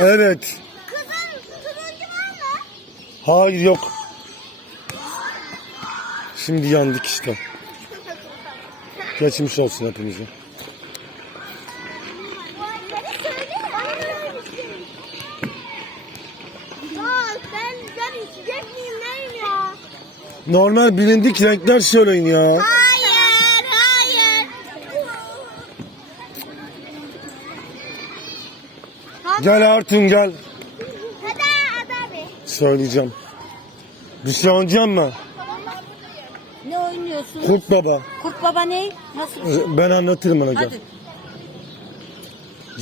Evet. Kızım turuncu var mı? Hayır yok. Şimdi yandık işte. Geçmiş olsun hepimize. Normal bilindik renkler söyleyin ya. Hayır, hayır. Gel Artun gel. Hadi abi. Söyleyeceğim. Bir şey oynayacağım mı? Ne oynuyorsun? Kurt Baba. Kurt baba ne? Nasıl bir şey? Ben anlatırım ona gel. Hadi.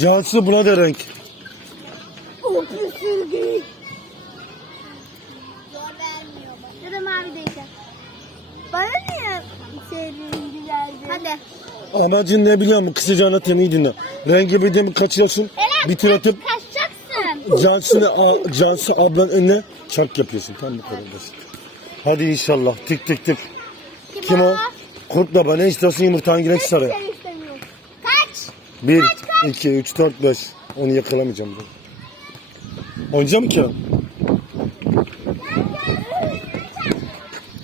Cansu buna da renk. O püsürgü. Zor vermiyor bana. Dedim abi diyeceğim. Bana niye sevdiğin güzeldi? Hadi. Amacın ne biliyor musun? Kısaca anlatayım iyi dinle. Rengi bir de mi kaçıyorsun? Bir atıp Kaçacaksın. A- Cansu ablanın önüne çark yapıyorsun. Tam bu kadar basit. Hadi inşallah. Tık tık tık. Kim o? Kurt baba ne istiyorsun yumurta hangi renk sarı? Seni istemiyorum. Kaç. 1, 2, 3, 4, 5. Onu yakalamayacağım. ben. Oynayacağım ki.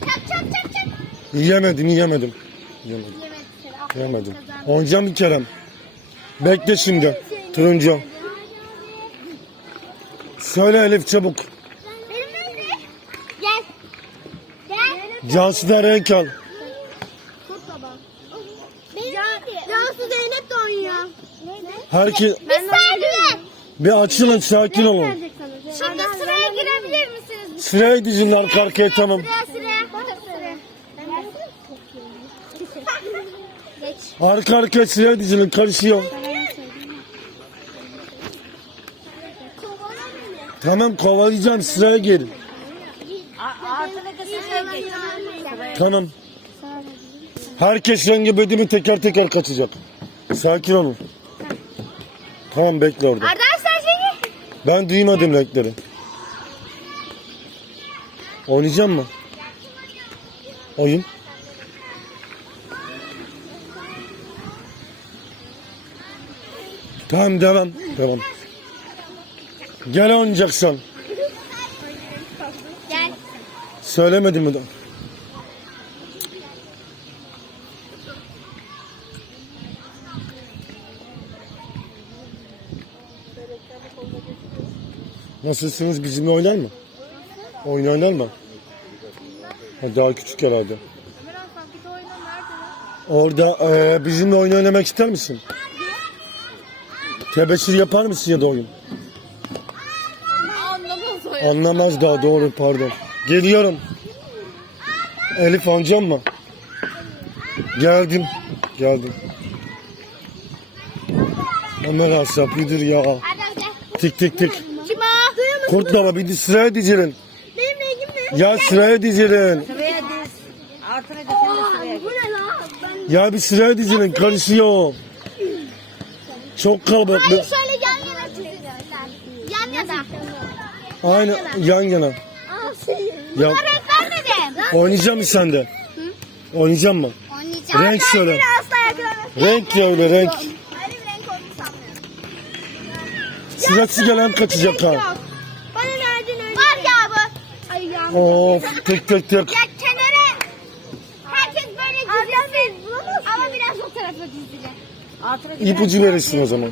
Çak çak çak çak. Yiyemedim, yiyemedim. Yiyemedim. Yiyemedim. Oynayacağım bir kere. Bekle şimdi. Turuncu. Söyle Elif çabuk. Gel. Gel. Cansu'dan renk al. Kurt baba. Benim nerede? Cansu Zeynep de oynuyor. Herkes Bir saniye. bir açılın sakin olun. Şimdi sıraya girebilir misiniz? Sıraya dizin arka arkaya tamam. Sıraya sıraya. Arka arkaya sıraya dizilin karışıyor. Tamam kovalayacağım sıraya geç. Tamam. Herkes rengi bedimi teker teker kaçacak. Sakin olun. Tamam bekle orada. Arkadaşlar seni. Ben duymadım renkleri. Oynayacağım mı? Oyun. Tamam devam. Devam. Gel oynayacaksın. Gel. Söylemedim mi? Nasılsınız? Bizimle oynar mı? Oyun oynar mı? Ha, daha küçük herhalde. Orada eee, bizimle oyun oynamak ister misin? Tebeşir yapar mısın ya da oyun? Anlamaz daha doğru pardon. Geliyorum. Elif amcam mı? Geldim. Geldim. Ömer Asap iyidir ya. Tik tik tik. Kim o? Duyuyor musun? Kurt baba bir sıraya dizilin. Ya sıraya dizilin. Sıraya diz. Altına desene sıraya Bu geç. ne lan? Ben... Ya bir sıraya dizilin karışıyor. Çok kalabalık. Hayır şöyle yan yana çizilirler. Yan yana. Aynı yan yana. Aa şey. Ya, Renk vermedim. oynayacağım mı sen de? Oynayacağım mı? Oynayacağım. Renk söyle. Renk ya öyle renk. Sırası gelen kaçacak ha. Bana nereden öyle? Var ya bu. Ay ya. Of tek tek tek. Ya kenara. Herkes böyle dizilsin. Ama biraz o tarafa dizilir. İpucu verirsin o zaman.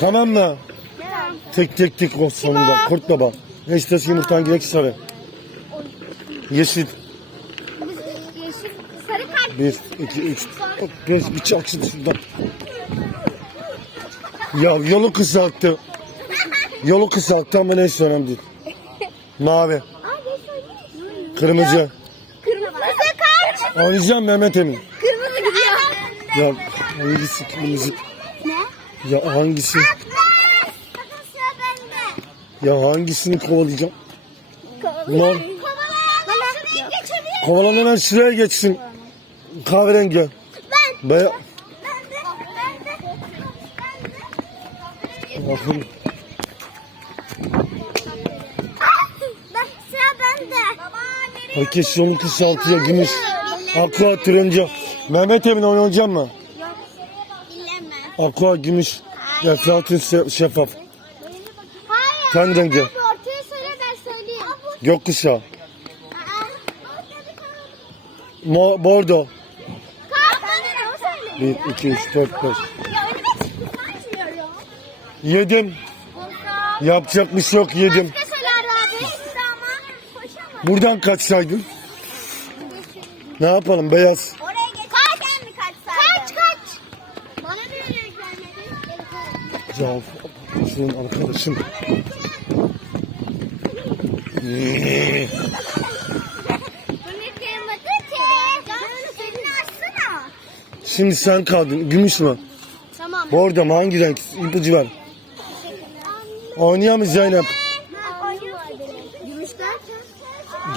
Tamam mı? Tek tek tek o sonunda. Kurt baba. Ne istersin yumurtan gerek sarı. Yeşil. Yeşil. Sarı kalp. Bir, iki, üç. Biraz bir çaksın şuradan. Ya yolu kısalttı. Yolu kısalttı ama neyse önemli değil. Mavi, kırmızı. Kırmızı kaç? Oynayacağım Mehmet Emin. Kırmızı gidiyor. Ya hangisi kırmızı? Ne? Ya hangisi? Ya hangisini kovalayacağım? Geçebilir. Kovalanan şuraya geçsin. Kahverengi. Ben. Be Ben de. Ben de. Ben de. Bakın. Herkes yolu kısaltıyor. Gümüş. Aqua turuncu. Mehmet Emin oynayacak mı? Aqua gümüş. Şe- şeffaf. Ten rengi. Abi ortaya söyle ben söyleyeyim. Gökkuşağı. Aa. Mo bordo. Kalk bana o söyle. 1, 2, 3, 4, 5. Ya önüme çıktı saymıyor ya. Yedim. Yapacak bir şey yok yedim. Buradan kaçsaydın. Ne yapalım beyaz. Oraya geç. Kaç mi kaçsaydın? Kaç kaç. Bana bir örnek vermedin. Ya. Şimdi sen kaldın. Gümüş mü? Tamam. Bordo mu? Hangi renk? İpucu ver. Oynuyor mu Zeynep?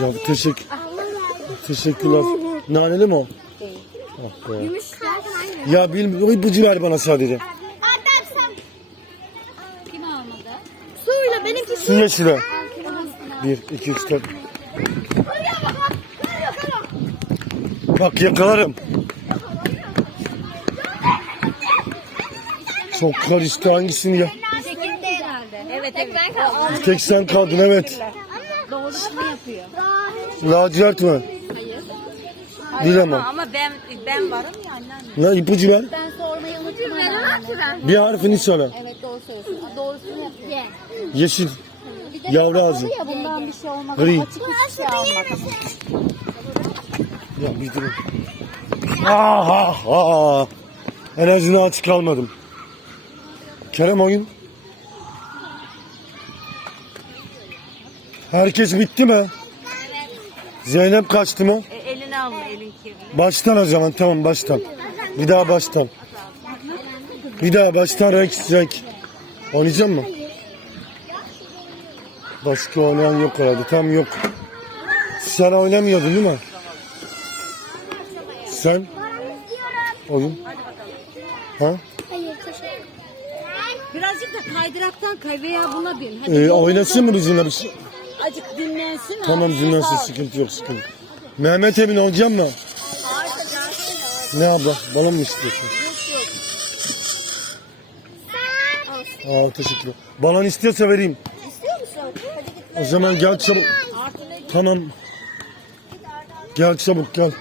Ya teşekkür, teşekkürler. Naneli mi o? Ah be. Ya bilmiyorum. ipucu ver bana sadece. Kim almadı? Suyla benimki su. Su yeşili. 1, 2, 3, 4. Bak yakalarım. Çok karıştı hangisini ya? Evet evet. Ben kaldım. Bir tek sen kaldın evet. Doğrusunu yapıyor. Lacivert mi? Değil ama. Ama ben ben varım ya anneanne. Ne ipucu ver. Ben sormayı unuttum. Bir harfini söyle. Evet doğru söylüyorsun. Doğrusunu yapıyor. Yeşil. Yavru ağzı. Ya bundan bir şey olmaz. Gri. Açık şey almadım. Ya bir durun. Ah ah ah. En azından aç kalmadım. Kerem oyun. Herkes bitti mi? Zeynep kaçtı mı? E, elini alma elin kirli. Baştan o zaman tamam baştan. Bir daha baştan. Bir daha baştan renk renk. Oynayacak mı? Başka oynayan yok herhalde. Tam yok. Sen oynamıyordun değil mi? Sen oyun. Ha? Birazcık da kaydıraktan kay veya buna bin. Hadi Ee, oynasın mı bizimle bir şey? azıcık dinlensin. Tamam abi. dinlensin Sağ ol. sıkıntı yok sıkıntı. Mehmet Emin oynayacak mı? Ne abla? Balon mu istiyorsun? Aa teşekkür Balon istiyorsa vereyim. İstiyor musun? Hadi git. O zaman gel çabuk. Tamam. Gel çabuk gel.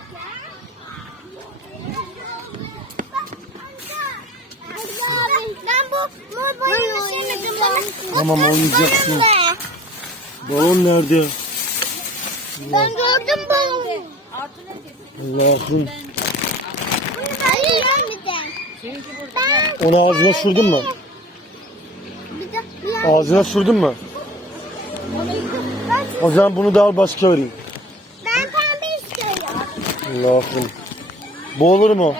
Tamam oynayacaksın. Balon nerede? Ben gördüm balonu. Allah'ım. Hayır. Onu ağzına sürdün mü? Ağzına sürdün mü? O zaman bunu da al başka vereyim. ben pembe istiyorum. Allah'ım. Bu olur mu?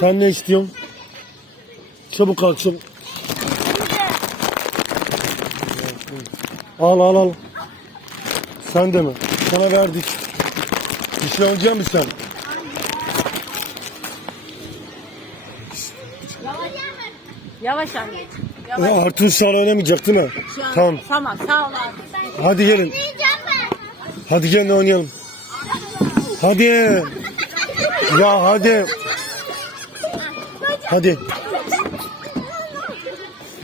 Sen ne istiyorsun? Çabuk al çabuk. Al al al. Sen de mi? Sana verdik. Bir şey oynayacak mısın sen? Yavaş anneciğim. E, Yavaş. Artun sen oynamayacak değil mi? Tamam. Tamam sağ ol abi. Hadi gelin. Hadi gelin oynayalım. Hadi. Ya hadi. Hadi.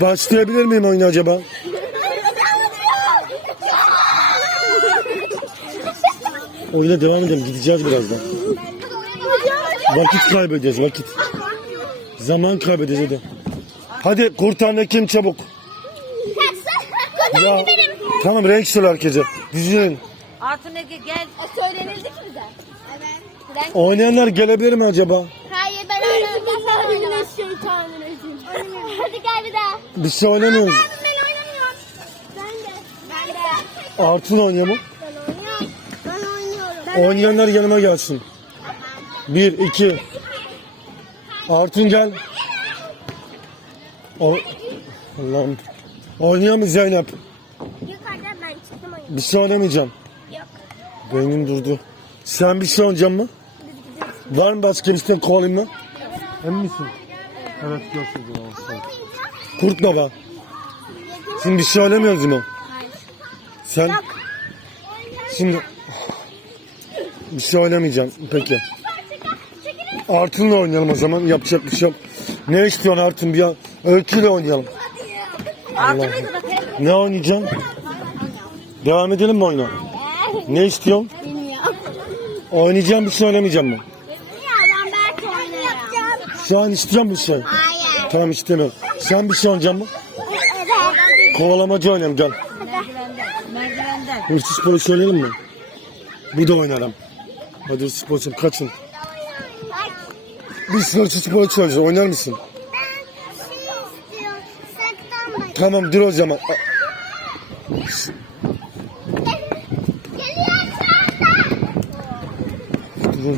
Başlayabilir miyim oyunu acaba? Oyuna devam edelim. Gideceğiz birazdan. Vakit kaybedeceğiz vakit. Zaman kaybedeceğiz hadi. Hadi kurtarma kim çabuk. Ya tamam renk söyle herkese. Dizinin. Artı ne gel. Söylenildi ki bize. Evet. Renk. Oynayanlar gelebilir mi acaba? Hayır ben oynamıyorum. Şeytanireciğim. Hadi gel bir daha. Biz şey oynamıyoruz. Ben oynamıyorum. Ben de. Ben de. Artun oynuyor mu? Ben oynuyorum. Ben oynuyorum. Oynayanlar yanıma gelsin. Bir, iki. Artun gel. O... Allah'ım. Oynuyor mu Zeynep? Yukarıda ben çıktım oyun. Bir şey oynamayacağım. Yok. Beynim durdu. Sen bir şey oynayacaksın mı? Var mı başka bir şey kovalayayım mı? Emin misin? Evet görsün. Kurt baba. Şimdi bir şey oynamıyoruz mu? Sen? Şimdi bir şey oynamayacağım. Peki. Artun'la oynayalım o zaman. Yapacak bir şey yok. Ne istiyorsun Artun bir ya? Öyküyle oynayalım. Bakayım? Ne oynayacaksın? Devam edelim mi oyuna? Ne istiyorsun? Bilmiyorum. Oynayacağım bir şey oynamayacağım mı? Ya ben belki oynayacağım. Şu an istiyorum bir şey. Hayır. Tamam istemiyorum. Sen bir şey oynayacaksın mı? Evet. Kovalamacı oynayalım gel. Merdivenden. Hırsız polis oynayalım mı? Bir de oynarım. Hadi hırsız polisim kaçın. Biz hırsız polis oynayacağız. Oynar mısın? Ben şey istiyorum. Saklanmak. Tamam dur o zaman. A- Geliyor çanta. Dur.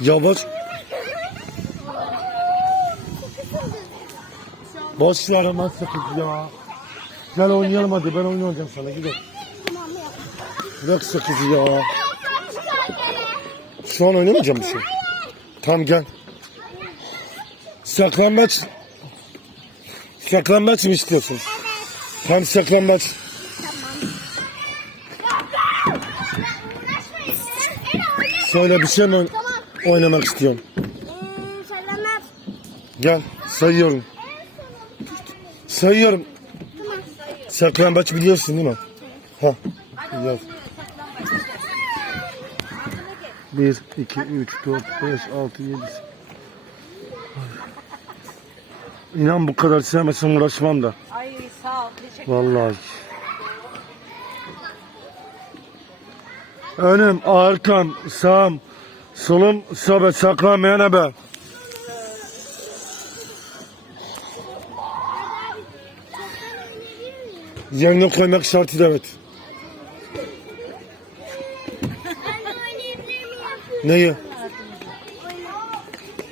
Yavaş. Boş ver aman sakız ya. Gel oynayalım hadi ben oynayacağım sana gidelim. Bırak sakızı ya. Şu an oynamayacak mısın? Tamam gel. Saklambaç. Saklambaç mı istiyorsun? Tam saklambaç. Söyle bir şey mi oynamak istiyorsun? Söylemez. Gel sayıyorum. Sayıyorum. Saklambaç biliyorsun değil mi? Ha. Yaz. 1, 2, 3, 4, 5, 6, 7. İnan bu kadar sevmesem uğraşmam da. Ay sağ ol. Teşekkür Vallahi. Önüm, arkam, sağım, solum, sobe, saklanmayan ebe. Yerine koymak şartıyla evet. Neyi?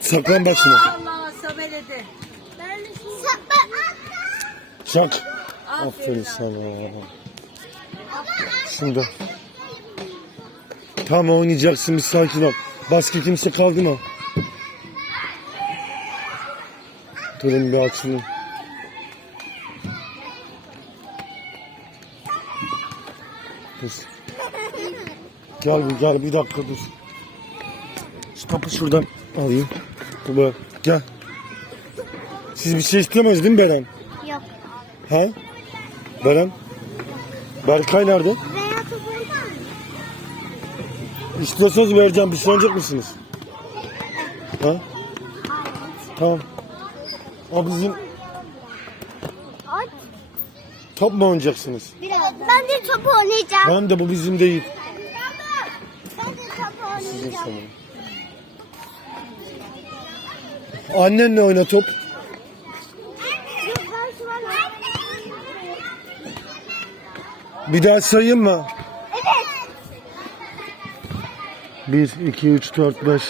Saklambaç mı? Allah sobeledi. Çak. Aferin sana. Şimdi. Tamam oynayacaksın bir sakin ol. Başka kimse kaldı mı? Durun bir açılın. Dur. Gel bir gel bir dakika dur. Şu topu şuradan alayım. Bu böyle. Gel. Siz bir şey istemez değil mi Beren? Yok. Ha? Beren? Berkay nerede? İstiyorsanız vereceğim. Bir oynayacak mısınız? Ha? Tamam. O bizim At. top mu oynayacaksınız? Ben de topu oynayacağım. Ben de bu bizim değil. Ben de topu Sizin oynayacağım. sanırım. Annenle oyna top. Yok, ben şu an- Bir daha sayayım mı? Evet. 1, 2, 3, 4, 5.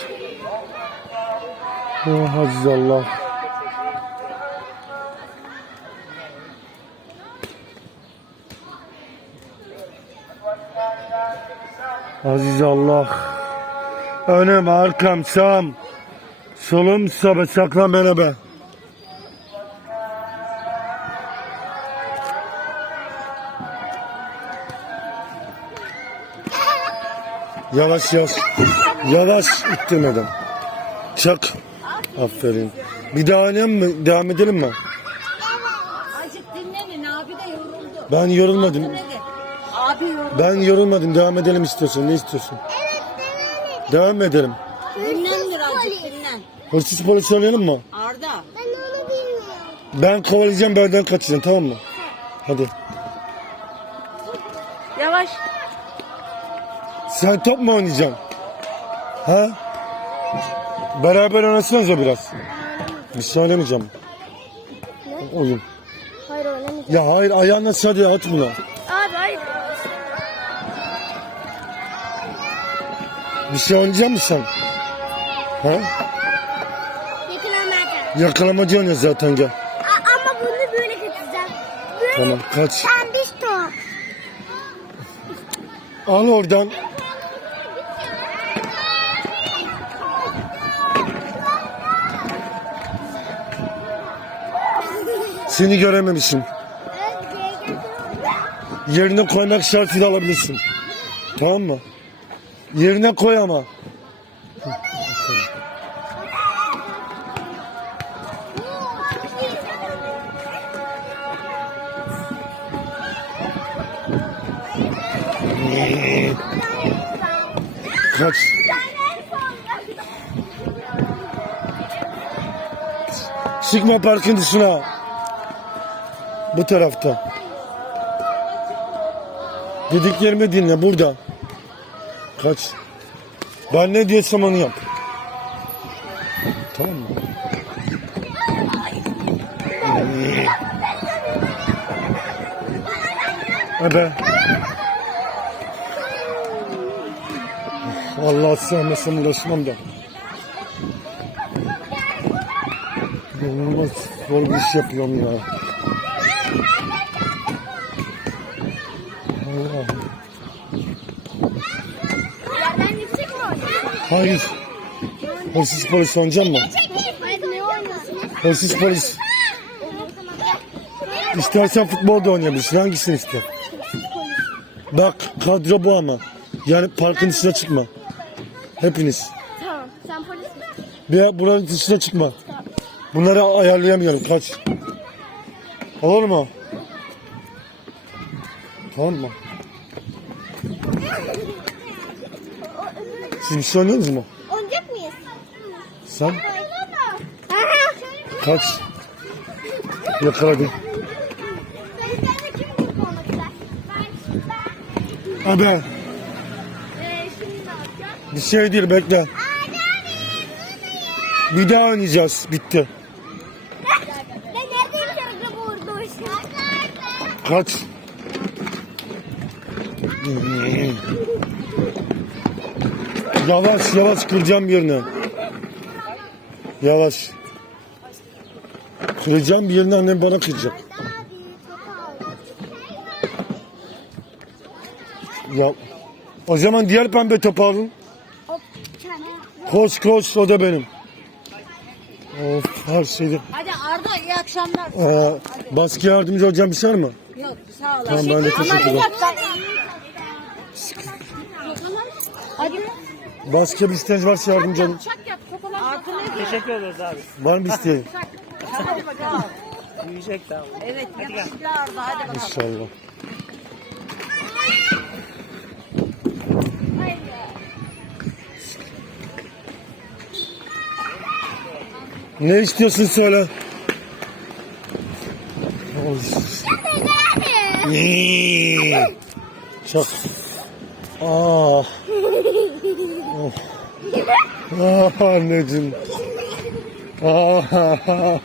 Oh aziz Allah. Aziz Allah. Önüm, arkam, sağım. Solum, sobe, saklan bana Yavaş yavaş. Yavaş ittirmeden. Çak. Aferin. Bir daha oynayalım mı? Devam edelim mi? Azıcık dinlenin. Abi de yoruldu. Ben yorulmadım. Altı nedir? Abi yoruldu. Ben yorulmadım. Devam edelim istiyorsan. Ne istiyorsun? Devam edelim. Dinlen birazcık dinlen. Hırsız polis oynayalım mı? Arda. Ben onu bilmiyorum. Ben kovalayacağım benden kaçacaksın tamam mı? Hadi. Yavaş. Sen top mu oynayacaksın? Ha? Beraber oynasanıza biraz. Bir şey oynamayacağım. Oyun. Hayır oynamayacağım. Ya hayır ayağına hadi at bunu. Abi hayır. Bir şey oynayacak mısın sen? Ha? Yakalamayacağım. Yakalamacı oynuyor zaten gel. A- ama bunu böyle kaçacağım. Böyle Tamam kaç. pembiş top. Al oradan. Seni görememişim. Yerine koymak şartıyla alabilirsin. Tamam mı? Yerine koy ama. Kaç. Çıkma parkın dışına. Bu tarafta. Dediklerimi dinle burada. Kaç. Ben ne diyorsam onu yap. Tamam mı? Ebe. Vallahi sevmesem uğraşmam da. İnanılmaz zor bir iş yapıyorum ya. Allah. Yerden yüksek mi oynuyorsun? Hayır. Hırsız polis oynayacak mı? Hırsız polis. İstersen futbol da oynayabilirsin. Hangisini ister? Bak kadro bu ama. Yani parkın dışına çıkma. Hepiniz. Tamam. Sen polis misin? Bir buranın dışına çıkma. Bunları ayarlayamıyorum. Kaç. Olur mu? Tamam mı? Siz oynuyorsunuz mu? Oynayacak mıyız? Sen kaç. İster? Ben, Abi bir şey değil bekle. Bir daha oynayacağız. Bitti. Kaç. Yavaş yavaş kıracağım yerine. Yavaş. Kıracağım bir yerine annem bana kıracak. Ya. O zaman diğer pembe topu alın. Koş koş o da benim. Of her şeyde. Hadi Arda iyi akşamlar. Aa, baskı yardımcı olacağım bir şey var mı? Yok sağ ol. Tamam ben de teşekkür ederim. Başka bir isteğiniz varsa yardımcı olun. Çak yap. Arkana Teşekkür ederiz abi. Var mı isteğin? Hadi bakalım. Büyüyecek tamam. Evet yakışıklı Arda hadi bakalım. İnşallah. Ne istiyorsun söyle. Çok. Ah. Ah anneciğim. Ah.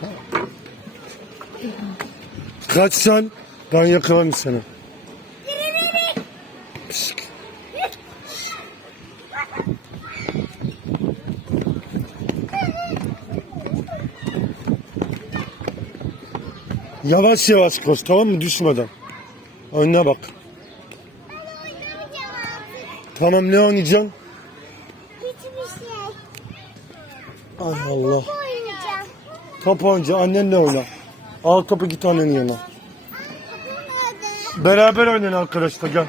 Kaç sen? Ben yakalarım seni. Pişt. Yavaş yavaş koş tamam mı düşmeden. Önüne bak. Tamam ne oynayacaksın? Top oyuncu annenle oyna. Al topu git annenin yanına. Beraber oynayın arkadaşlar gel.